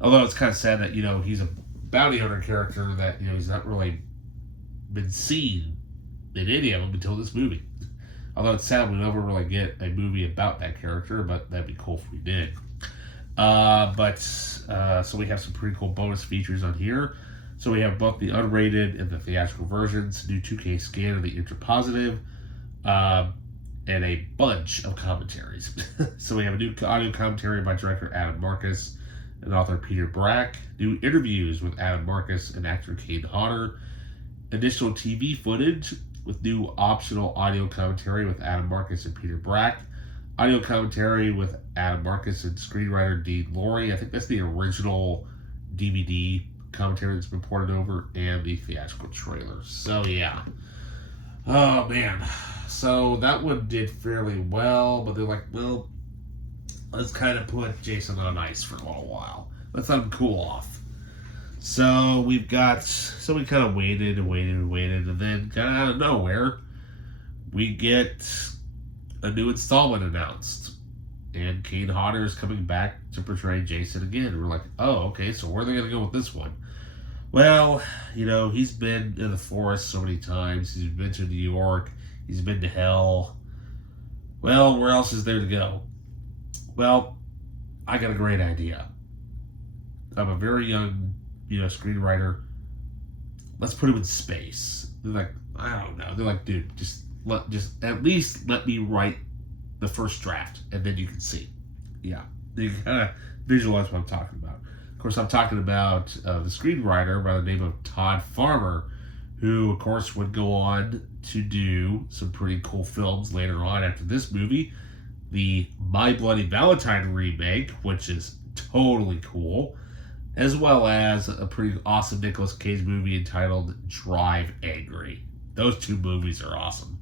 Although it's kind of sad that, he's a bounty hunter character that, he's not really been seen in any of them until this movie. Although it's sad we never really get a movie about that character, but that'd be cool if we did. So we have some pretty cool bonus features on here. So we have both the unrated and the theatrical versions, new 2K scan of the interpositive, and a bunch of commentaries. So we have a new audio commentary by director Adam Marcus and author Peter Brack, new interviews with Adam Marcus and actor Kane Hodder, additional TV footage with new optional audio commentary with Adam Marcus and Peter Brack, audio commentary with Adam Marcus and screenwriter Dean Lorey. I think that's the original DVD commentary that's been ported over, and the theatrical trailer. So yeah. Oh man. So that one did fairly well, but they're like, well, let's kind of put Jason on ice for a little while. Let's let him cool off. So we kind of waited, and then kind of out of nowhere, we get a new installment announced. And Kane Hodder is coming back to portray Jason again. We're like, oh, okay, so where are they going to go with this one? Well, he's been in the forest so many times. He's been to New York. He's been to hell. Well, where else is there to go? Well, I got a great idea. I'm a very young, screenwriter. Let's put him in space. They're like, I don't know. They're like, dude, just at least let me write the first draft, and then you can see. Yeah, you can kind of visualize what I'm talking about. Of course, I'm talking about the screenwriter by the name of Todd Farmer, who, of course, would go on to do some pretty cool films later on after this movie. The My Bloody Valentine remake, which is totally cool, as well as a pretty awesome Nicolas Cage movie entitled Drive Angry. Those two movies are awesome.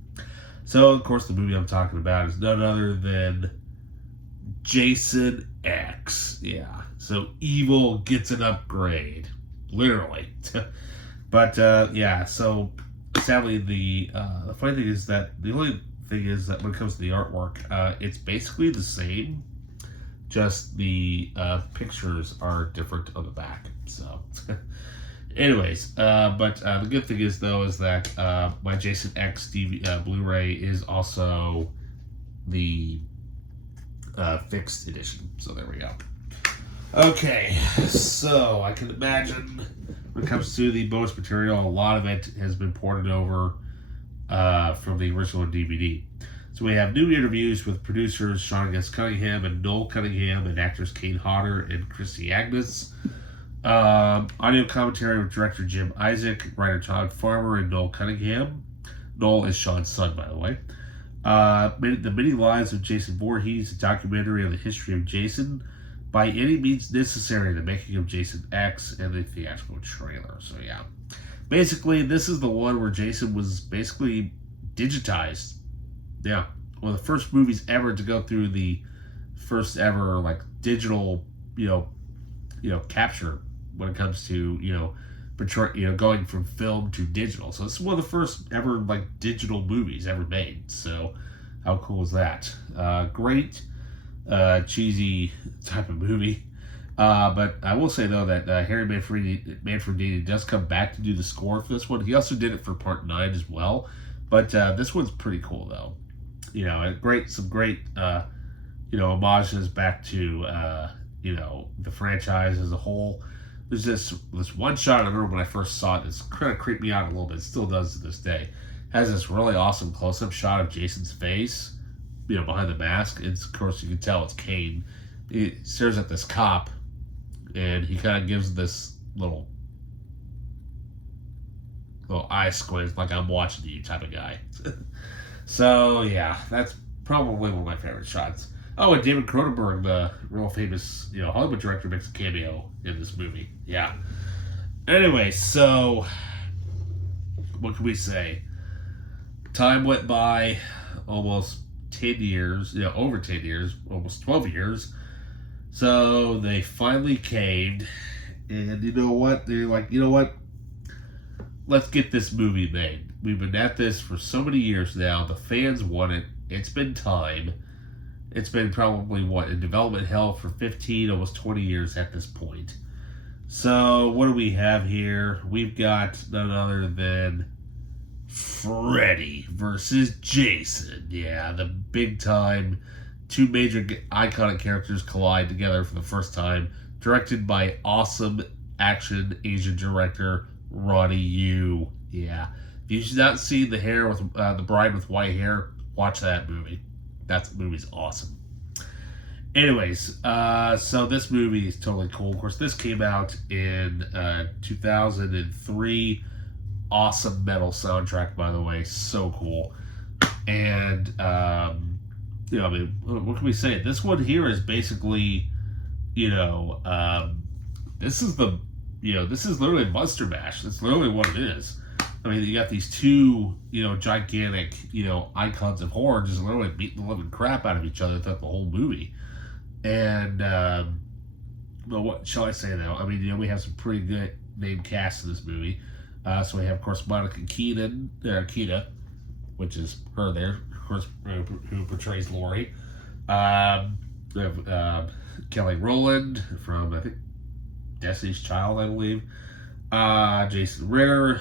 So, of course, the movie I'm talking about is none other than Jason X. Yeah. So, evil gets an upgrade. Literally. But, yeah. So, sadly, the funny thing is that the only thing is that when it comes to the artwork, it's basically the same. Just the pictures are different on the back. So... Anyways, but the good thing is, though, is that my Jason X Blu-ray is also the fixed edition. So there we go. Okay, so I can imagine when it comes to the bonus material, a lot of it has been ported over from the original DVD. So we have new interviews with producers Sean S. Cunningham and Noel Cunningham and actors Kane Hodder and Christy Agnes. Audio commentary with director Jim Isaac, writer Todd Farmer, and Noel Cunningham. Noel is Sean's son, by the way. The Many Lives of Jason Voorhees, a documentary on the history of Jason, By Any Means Necessary, the making of Jason X, and the theatrical trailer. So yeah, basically this is the one where Jason was basically digitized. Yeah, one of the first movies ever to go through the first ever digital, capture when it comes to going from film to digital. So it's one of the first ever digital movies ever made. So how cool is that? Great cheesy type of movie. But I will say though that Harry Manfredini does come back to do the score for this one. He also did it for Part 9 as well. But this one's pretty cool though. Some great homages back to the franchise as a whole. there's this one shot. I remember when I first saw it. It's kind of creeped me out a little bit. It still does to this day. Has this really awesome close-up shot of Jason's face, behind the mask. And of course, you can tell it's Kane. He stares at this cop, and he kind of gives this little eye squint, like I'm watching you type of guy. So yeah, that's probably one of my favorite shots. Oh, and David Cronenberg, the real famous Hollywood director, makes a cameo in this movie. Yeah. Anyway, so what can we say? Time went by, almost 10 years, over 10 years, almost 12 years. So they finally caved, and you know what? They're like, you know what? Let's get this movie made. We've been at this for so many years now. The fans want it. It's been time. It's been probably, in development hell for 15, almost 20 years at this point. So, what do we have here? We've got none other than Freddy versus Jason. Yeah, the big time. Two major iconic characters collide together for the first time. Directed by awesome action Asian director Ronnie Yu. Yeah. If you've not seen the Bride with White Hair, watch that movie. That movie's awesome. Anyways, so this movie is totally cool. Of course, this came out in 2003. Awesome metal soundtrack, by the way. So cool. And, what can we say? This one here is basically, this is literally Monster Mash. That's literally what it is. I mean, you got these two, gigantic, icons of horror just literally beating the living crap out of each other throughout the whole movie. And, well, what shall I say, though? I mean, we have some pretty good named casts in this movie. So we have, of course, Monica Keena, which is her there, of course, who portrays Laurie. We have Kelly Rowland from, I think, Destiny's Child, I believe. Jason Ritter,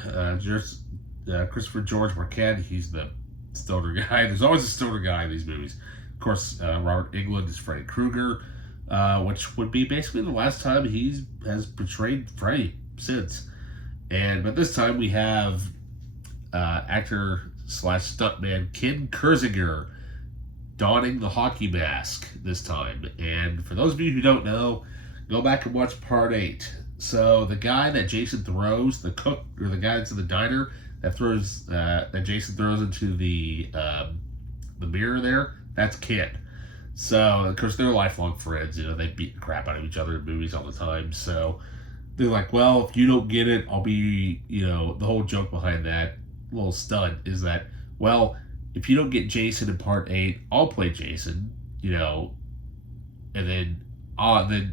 Christopher George Marquette. He's the stoner guy. There's always a stoner guy in these movies. Of course, Robert Englund is Freddy Krueger, which would be basically the last time he has portrayed Freddy since. But this time we have actor / stuntman Ken Kirzinger donning the hockey mask this time. And for those of you who don't know, go back and watch part 8. So the guy that Jason throws, the cook or the guy that's in the diner that Jason throws into the mirror there, that's Ken. So of course they're lifelong friends. They beat the crap out of each other in movies all the time. So they're like, well, if you don't get it, I'll be, the whole joke behind that little stunt is that, well, if you don't get Jason in part 8, I'll play Jason, and then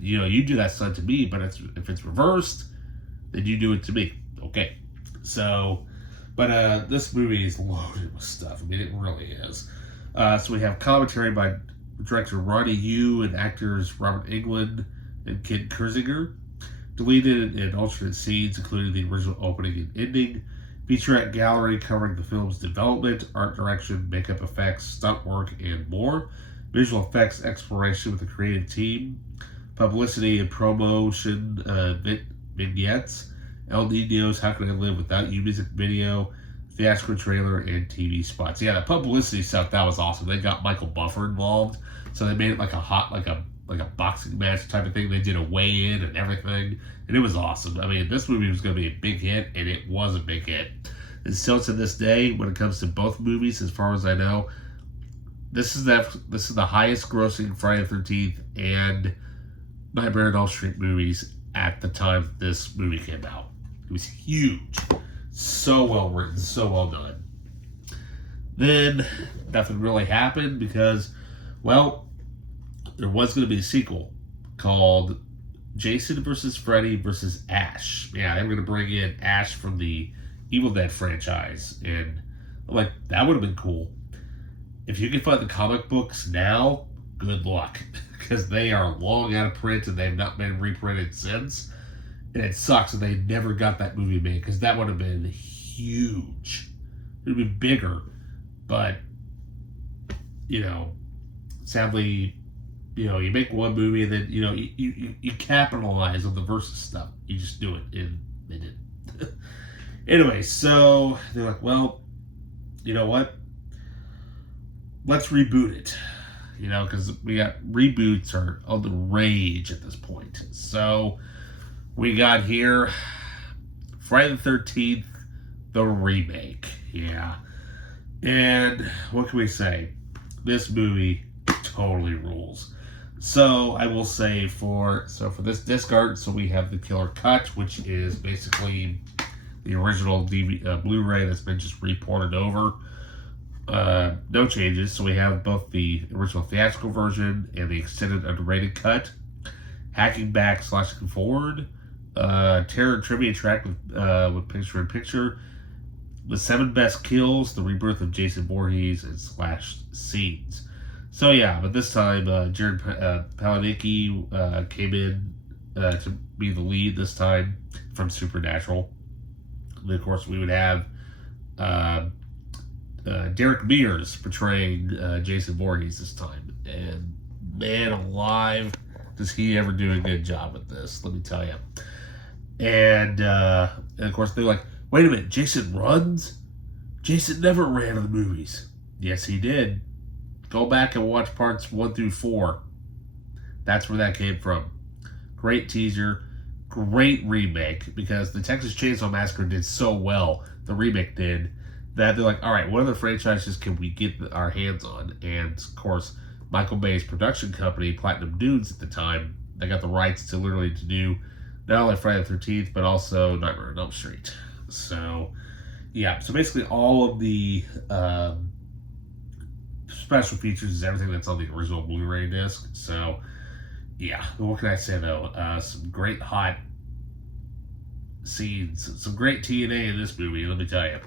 you do that stunt to me, but if it's reversed, then you do it to me. Okay. So, but this movie is loaded with stuff. I mean, it really is. So we have commentary by director Ronnie Yu and actors Robert Englund and Ken Kirzinger. Deleted and alternate scenes, including the original opening and ending. Featurette gallery covering the film's development, art direction, makeup effects, stunt work, and more. Visual effects exploration with the creative team. Publicity and promotion vignettes. El Nino's How Can I Live Without You music video. Theatrical trailer and TV spots. Yeah, the publicity stuff, that was awesome. They got Michael Buffer involved. So they made it like a boxing match type of thing. They did a weigh-in and everything, and it was awesome. I mean, this movie was going to be a big hit, and it was a big hit. And still to this day, when it comes to both movies, as far as I know, this is the highest grossing Friday the 13th and Nightmare on Elm Street movies at the time this movie came out. It was huge. So well written, so well done. Then, nothing really happened because, well, there was going to be a sequel called Jason versus Freddy versus Ash. Yeah, they were going to bring in Ash from the Evil Dead franchise. And I'm like, that would have been cool. If you can find the comic books now, good luck. Because they are long out of print and they've not been reprinted since. And it sucks that they never got that movie made because that would have been huge. It would be bigger. But, sadly, you make one movie and then, you capitalize on the versus stuff. You just do it, and they did. Anyway, so they're like, well, you know what? Let's reboot it. Because we got reboots are on the rage at this point. So we got here Friday the 13th, the remake. Yeah. And what can we say? This movie totally rules. So I will say for this disc art, so we have the killer cut, which is basically the original Blu-ray that's been just reported over. No changes. So we have both the original theatrical version and the extended underrated cut. Hacking back / looking forward. Terror trivia track with picture-in-picture. The 7 best kills, the rebirth of Jason Voorhees, and slash scenes. So yeah, but this time Jared Padalecki came in to be the lead this time from Supernatural. And of course, we would have Derek Mears portraying Jason Voorhees this time. And man alive, does he ever do a good job with this, let me tell you. And of course, they're like, wait a minute, Jason runs? Jason never ran in the movies. Yes, he did. Go back and watch parts 1 through 4. That's where that came from. Great teaser. Great remake. Because the Texas Chainsaw Massacre did so well, the remake did, that they're like, all right, what other franchises can we get our hands on? And, of course, Michael Bay's production company, Platinum Dunes at the time, they got the rights to literally to do not only Friday the 13th, but also Nightmare on Elm Street. So, yeah. So basically all of the special features is everything that's on the original Blu-ray disc. So, yeah. What can I say, though? Some great hot scenes. Some great TNA in this movie, let me tell you.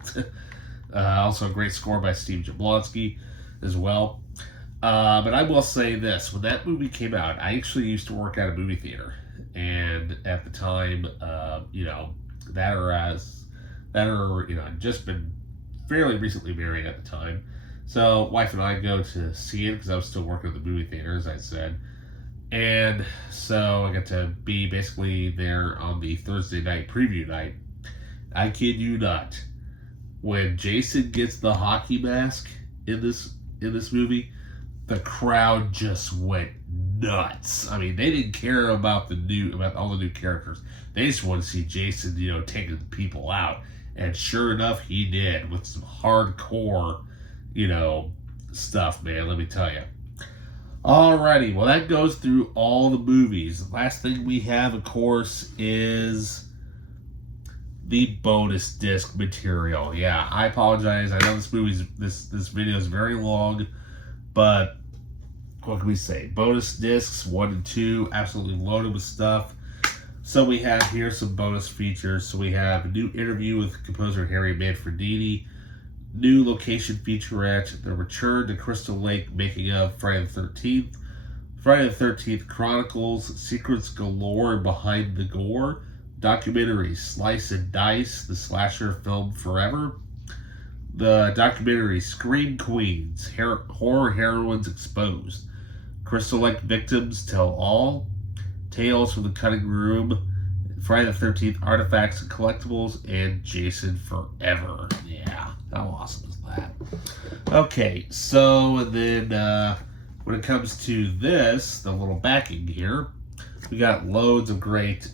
Also a great score by Steve Jablonsky as well. But I will say this. When that movie came out, I actually used to work at a movie theater. And at the time, I'd just been fairly recently married at the time. So, wife and I go to see it because I was still working at the movie theater, as I said. And so, I got to be basically there on the Thursday night preview night. I kid you not. When Jason gets the hockey mask in this movie, the crowd just went nuts. I mean, they didn't care about all the new characters. They just wanted to see Jason, taking the people out. And sure enough, he did with some hardcore, stuff, man, let me tell you. Alrighty, well, that goes through all the movies. The last thing we have, of course, is the bonus disc material. Yeah, I apologize. I know this video is very long, but what can we say? Bonus discs 1 and 2, absolutely loaded with stuff. So we have here some bonus features. So we have a new interview with composer Harry Manfredini, new location featurette, the return to Crystal Lake making of Friday the 13th, Friday the 13th Chronicles, secrets galore behind the gore, documentary Slice and Dice, the slasher film forever, the documentary Scream Queens, horror heroines exposed, Crystal Lake victims tell all, Tales from the Cutting Room, Friday the 13th artifacts and collectibles, and Jason Forever. Yeah, how awesome is that? Okay, so then when it comes to this, the little backing here, we got loads of great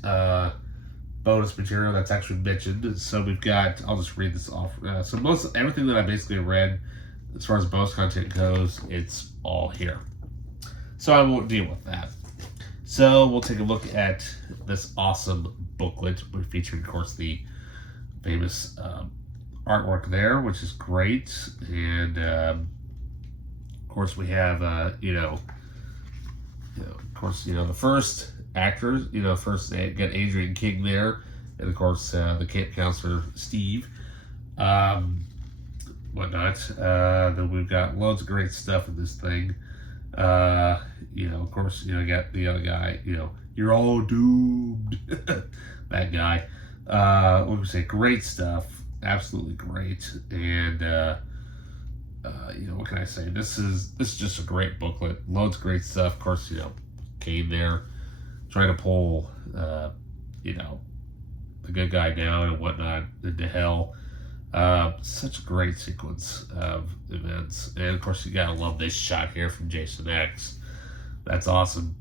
bonus material that's actually mentioned. So we've got, I'll just read this off. So everything that I basically read, as far as bonus content goes, it's all here. So I won't deal with that. So we'll take a look at this awesome booklet, featuring, of course, the famous artwork there, which is great. And of course, we have, of course, the first actors, first they got Adrian King there, and of course the camp counselor Steve, whatnot. Then we've got loads of great stuff in this thing. Of course, you got the other guy, you're all doomed. That guy. What would we say? Great stuff. Absolutely great. And what can I say? This is just a great booklet. Loads of great stuff. Of course, Kane there trying to pull, the good guy down and whatnot into hell. Such a great sequence of events. And of course, you gotta love this shot here from Jason X. That's awesome.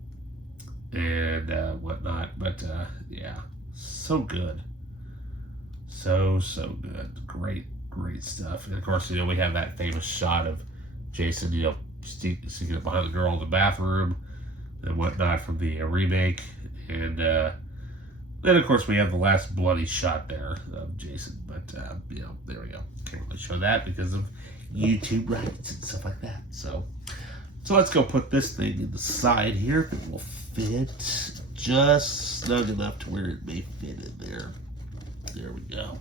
And whatnot. But yeah, so good. So good. Great stuff. And of course, we have that famous shot of Jason, sneaking up behind the girl in the bathroom and whatnot from the remake. And then, of course, we have the last bloody shot there of Jason. But, there we go. Can't really show that because of YouTube rights and stuff like that. So let's go put this thing in the side here. It will fit just snug enough to where it may fit in there. There we go.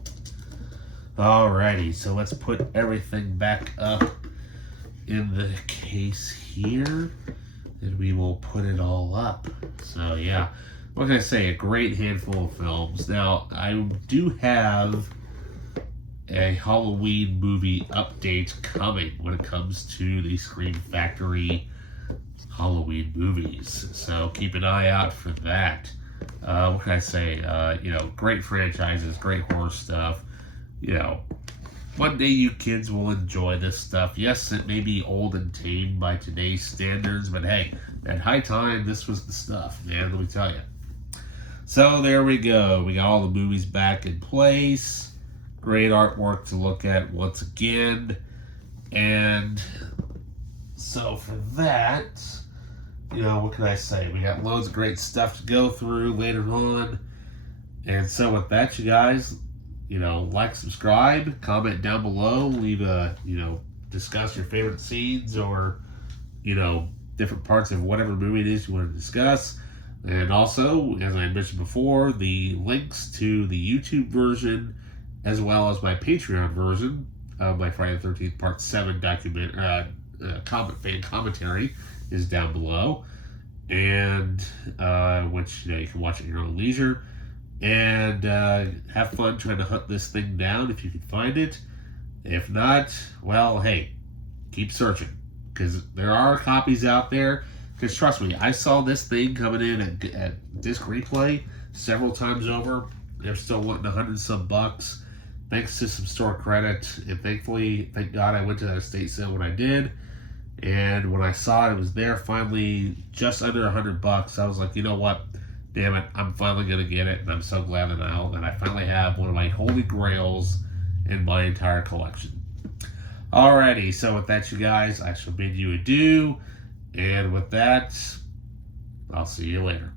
Alrighty, so let's put everything back up in the case here. And we will put it all up. So, yeah. What can I say? A great handful of films. Now, I do have a Halloween movie update coming when it comes to the Scream Factory Halloween movies. So keep an eye out for that. What can I say? Great franchises, great horror stuff. One day you kids will enjoy this stuff. Yes, it may be old and tame by today's standards, but hey, at high time, this was the stuff, man, let me tell you. So there we go. We got all the movies back in place. Great artwork to look at once again. And so for that, what can I say? We got loads of great stuff to go through later on. And so with that, you guys, like, subscribe, comment down below, leave discuss your favorite scenes or, different parts of whatever movie it is you want to discuss. And also, as I mentioned before, the links to the YouTube version as well as my Patreon version of my Friday the 13th Part 7 fan commentary is down below. And which you can watch at your own leisure. And have fun trying to hunt this thing down if you can find it. If not, well, hey, keep searching. Because there are copies out there. Because trust me, I saw this thing coming in at Disc Replay several times over. They're still wanting $100-some bucks. Thanks to some store credit. And thankfully, thank God I went to that estate sale when I did. And when I saw it was there finally just under $100. I was like, you know what? Damn it, I'm finally going to get it. And I'm so glad that I finally have one of my holy grails in my entire collection. Alrighty, so with that, you guys, I shall bid you adieu. And with that, I'll see you later.